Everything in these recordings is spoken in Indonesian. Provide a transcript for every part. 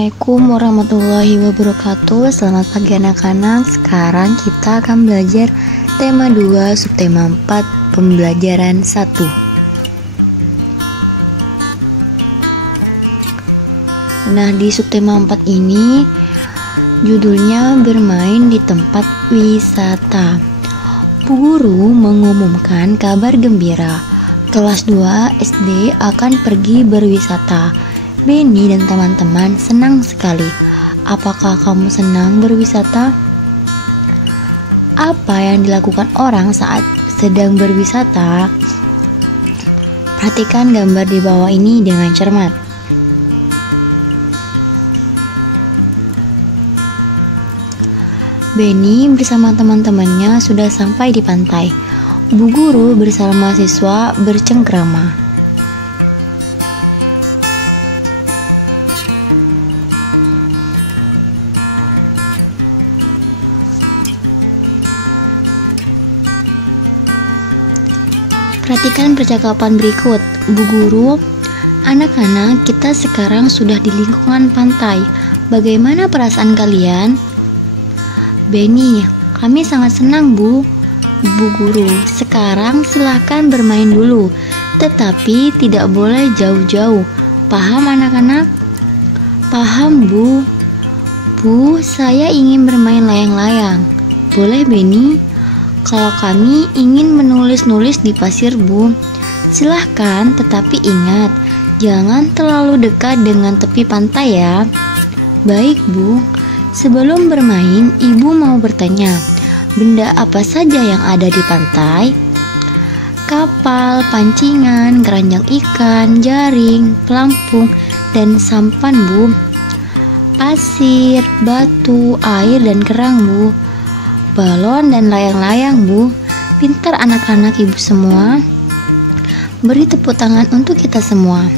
Assalamualaikum warahmatullahi wabarakatuh. Selamat pagi anak-anak. Sekarang kita akan belajar tema 2 subtema 4 pembelajaran 1. Nah, di subtema 4 ini judulnya bermain di tempat wisata. Bu guru mengumumkan kabar gembira. Kelas 2 SD akan pergi berwisata. Benny dan teman-teman senang sekali. Apakah kamu senang berwisata? Apa yang dilakukan orang saat sedang berwisata? Perhatikan gambar di bawah ini dengan cermat. Benny bersama teman-temannya sudah sampai di pantai. Bu guru bersama mahasiswa bercengkrama. Perhatikan percakapan berikut. Bu guru, anak-anak, kita sekarang sudah di lingkungan pantai. Bagaimana perasaan kalian? Benny, kami sangat senang, Bu. Bu guru, sekarang silahkan bermain dulu, tetapi tidak boleh jauh-jauh. Paham anak-anak? Paham, Bu. Bu, saya ingin bermain layang-layang. Boleh, Benny? Kalau kami ingin menulis-nulis di pasir, Bu. Silahkan, tetapi ingat, jangan terlalu dekat dengan tepi pantai ya. Baik, Bu. Sebelum bermain, Ibu mau bertanya, benda apa saja yang ada di pantai? Kapal, pancingan, keranjang ikan, jaring, pelampung, dan sampan, Bu. Pasir, batu, air, dan kerang, Bu. Balon dan layang-layang, Bu. Pintar anak-anak Ibu semua. Beri tepuk tangan untuk kita semua.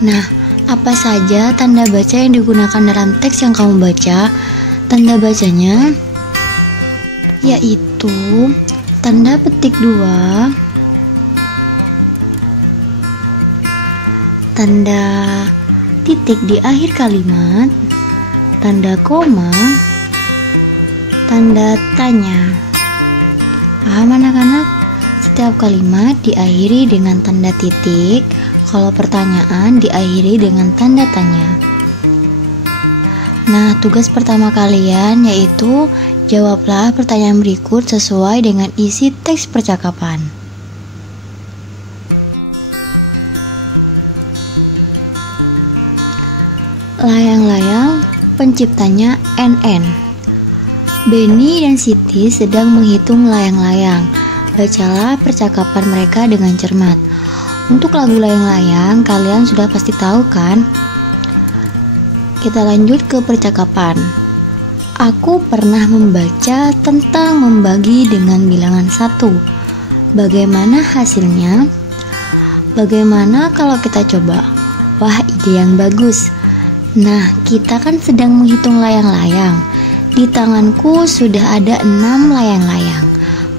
Nah, apa saja tanda baca yang digunakan dalam teks yang kamu baca? Tanda bacanya yaitu tanda petik 2, tanda titik di akhir kalimat, tanda koma, tanda tanya. Paham anak-anak? Setiap kalimat diakhiri dengan tanda titik, kalau pertanyaan diakhiri dengan tanda tanya. Nah, tugas pertama kalian yaitu jawablah pertanyaan berikut sesuai dengan isi teks percakapan. Layang-layang, penciptanya NN. Benny dan Siti sedang menghitung layang-layang. Bacalah percakapan mereka dengan cermat. Untuk lagu layang-layang, kalian sudah pasti tahu kan? Kita lanjut ke percakapan. Aku pernah membaca tentang membagi dengan bilangan 1. Bagaimana hasilnya? Bagaimana kalau kita coba? Wah, ide yang bagus. Nah, kita kan sedang menghitung layang-layang. Di tanganku sudah ada 6 layang-layang.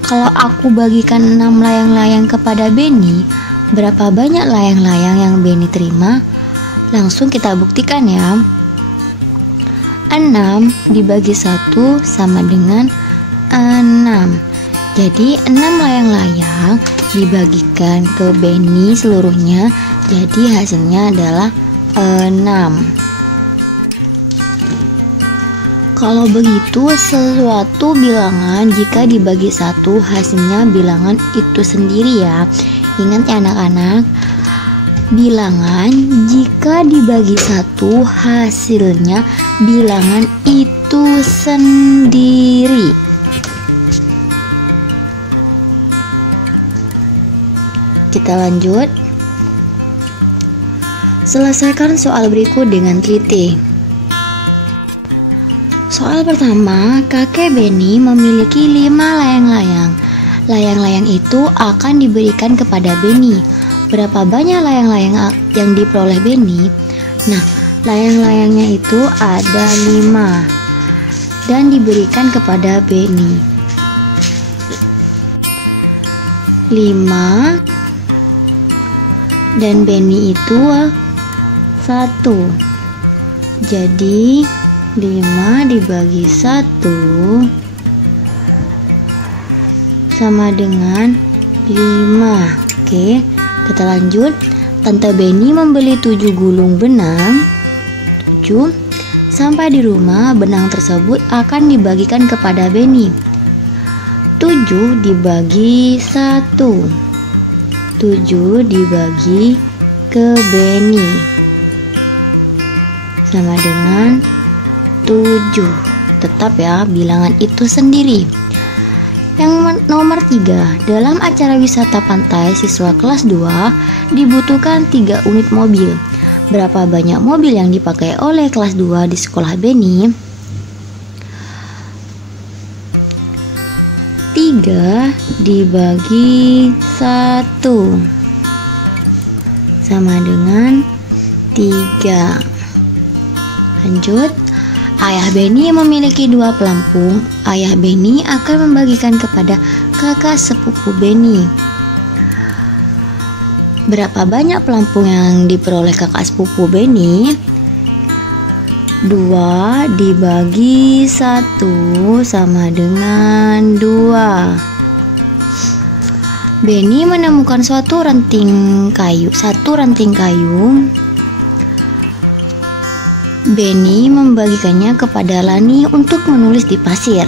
Kalau aku bagikan 6 layang-layang kepada Benny, berapa banyak layang-layang yang Benny terima? Langsung kita buktikan ya. 6 dibagi 1 sama dengan 6. Jadi 6 layang-layang dibagikan ke Benny seluruhnya. Jadi hasilnya adalah 6. Kalau begitu, sesuatu bilangan jika dibagi 1 hasilnya bilangan itu sendiri ya. Ingat ya anak-anak, bilangan jika dibagi 1 hasilnya bilangan itu sendiri. Kita lanjut. Selesaikan soal berikut dengan teliti. Soal pertama, kakek Benny memiliki 5 layang-layang. Layang-layang itu akan diberikan kepada Benny. Berapa banyak layang-layang yang diperoleh Benny? Nah, layang-layangnya itu ada 5 dan diberikan kepada Benny. 5 dan Benny itu 1. Jadi 5 dibagi 1 sama dengan 5. Oke, kita lanjut. Tante Beni membeli 7 gulung benang. 7. Sampai di rumah, benang tersebut akan dibagikan kepada Beni. 7 dibagi 1. 7 dibagi ke Beni sama dengan 7. Tetap ya, bilangan itu sendiri. Yang nomor 3, dalam acara wisata pantai siswa kelas 2 dibutuhkan 3 unit mobil. Berapa banyak mobil yang dipakai oleh kelas 2 di sekolah Beni? 3 dibagi 1 sama dengan 3. Lanjut. Ayah Beni memiliki 2 pelampung. Ayah Beni akan membagikan kepada kakak sepupu Beni. Berapa banyak pelampung yang diperoleh kakak sepupu Beni? 2 dibagi 1 sama dengan 2. Beni menemukan satu ranting kayu. Beni membagikannya kepada Lani untuk menulis di pasir.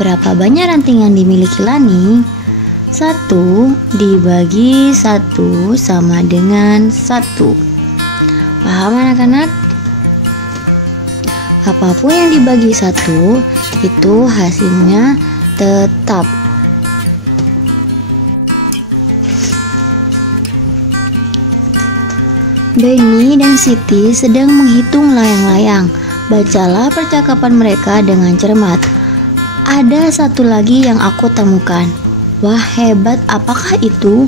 Berapa banyak ranting yang dimiliki Lani? 1 dibagi 1 sama dengan 1. Paham anak-anak? Apapun yang dibagi 1 itu hasilnya tetap. Beni dan Siti sedang menghitung layang-layang. Bacalah percakapan mereka dengan cermat. Ada satu lagi yang aku temukan. Wah, hebat, apakah itu?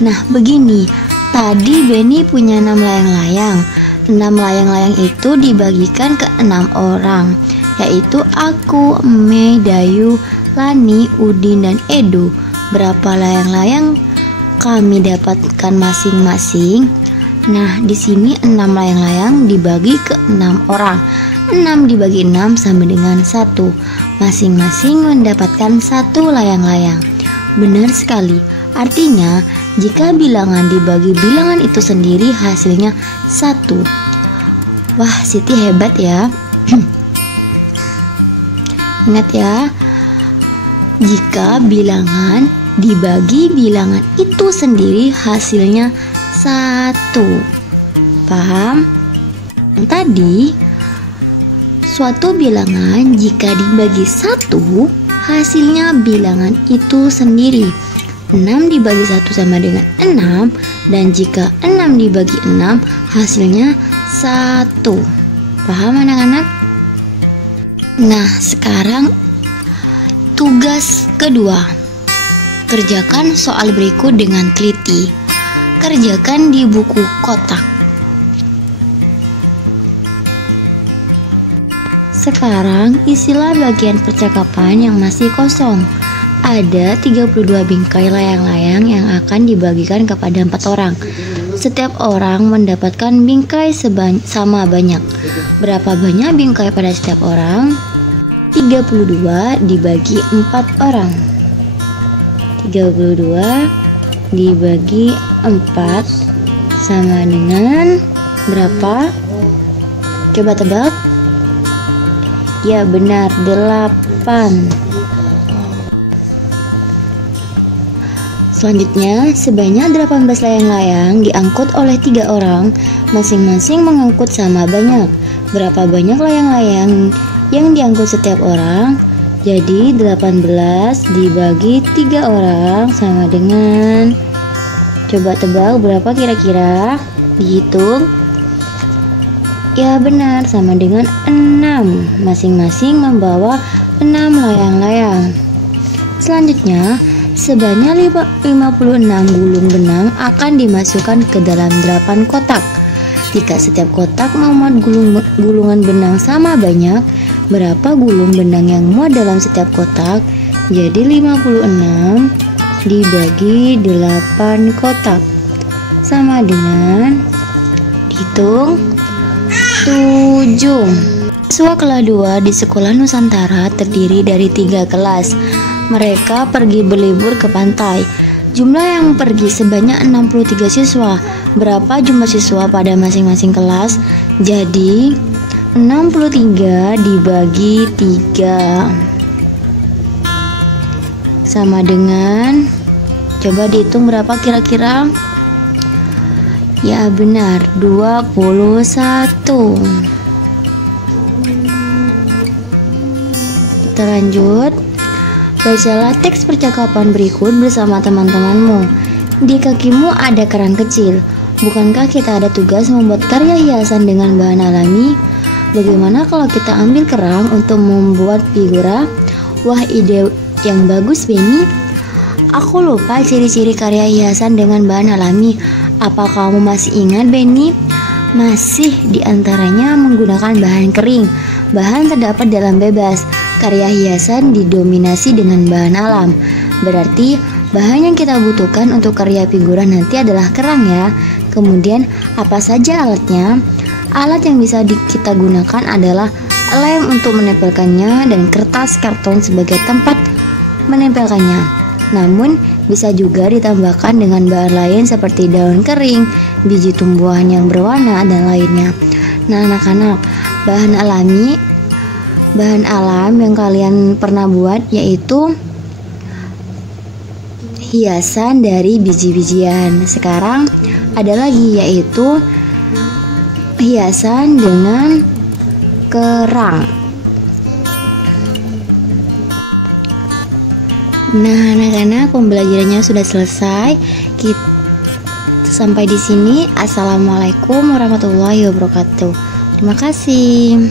Nah, begini. Tadi Beni punya 6 layang-layang. 6 layang-layang itu dibagikan ke 6 orang, yaitu aku, Eme, Dayu, Lani, Udin, dan Edu. Berapa layang-layang kami dapatkan masing-masing? Nah, di sini 6 layang-layang dibagi ke 6 orang. 6 dibagi 6 sama dengan 1. Masing-masing mendapatkan 1 layang-layang. Benar sekali. Artinya, jika bilangan dibagi bilangan itu sendiri hasilnya 1. Wah, Siti hebat ya. Ingat ya, jika bilangan dibagi bilangan itu sendiri hasilnya 1. Paham? Tadi suatu bilangan jika dibagi 1 hasilnya bilangan itu sendiri. 6 dibagi 1 sama dengan 6, dan jika 6 dibagi 6 hasilnya 1. Paham anak-anak? Nah, sekarang tugas kedua. Kerjakan soal berikut dengan teliti. Kerjakan di buku kotak. Sekarang isilah bagian percakapan yang masih kosong. Ada 32 bingkai layang-layang yang akan dibagikan kepada 4 orang. Setiap orang mendapatkan bingkai sama banyak. Berapa banyak bingkai pada setiap orang? 32 dibagi 4 orang. 32 dibagi 4 sama dengan berapa? Coba tebak. Ya, benar, 8. Selanjutnya, sebanyak 18 layang-layang diangkut oleh 3 orang, masing-masing mengangkut sama banyak. Berapa banyak layang-layang yang diangkut setiap orang? Jadi 18 dibagi 3 orang sama dengan, coba tebak berapa kira-kira? Dihitung. Ya, benar, sama dengan 6. Masing-masing membawa 6 layang-layang. Selanjutnya, sebanyak 56 gulung benang akan dimasukkan ke dalam 8 kotak. Jika setiap kotak memuat gulungan benang sama banyak, berapa gulung benang yang muat dalam setiap kotak? Jadi 56 dibagi 8 kotak sama dengan, dihitung. 7. Siswa kelas 2 di Sekolah Nusantara terdiri dari 3 kelas. Mereka pergi berlibur ke pantai. Jumlah yang pergi sebanyak 63 siswa. Berapa jumlah siswa pada masing-masing kelas? Jadi 63 dibagi 3 sama dengan, coba dihitung berapa kira-kira? Ya benar, 21. Kita lanjut. Bacalah teks percakapan berikut bersama teman-temanmu. Di kakimu ada kerang kecil. Bukankah kita ada tugas membuat karya hiasan dengan bahan alami? Bagaimana kalau kita ambil kerang untuk membuat figura? Wah, ide yang bagus, Benny. Aku lupa ciri-ciri karya hiasan dengan bahan alami. Apa kamu masih ingat, Benny? Masih, diantaranya menggunakan bahan kering. Bahan terdapat dalam bebas. Karya hiasan didominasi dengan bahan alam. Berarti bahan yang kita butuhkan untuk karya figura nanti adalah kerang ya. Kemudian apa saja alatnya? Alat yang bisa kita gunakan adalah lem untuk menempelkannya dan kertas karton sebagai tempat menempelkannya. Namun bisa juga ditambahkan dengan bahan lain seperti daun kering, biji tumbuhan yang berwarna dan lainnya. Nah anak-anak, bahan alam yang kalian pernah buat yaitu hiasan dari biji-bijian. Sekarang ada lagi yaitu hiasan dengan kerang. Nah anak-anak, pembelajarannya sudah selesai. Sampai di sini. Assalamualaikum warahmatullahi wabarakatuh. Terima kasih.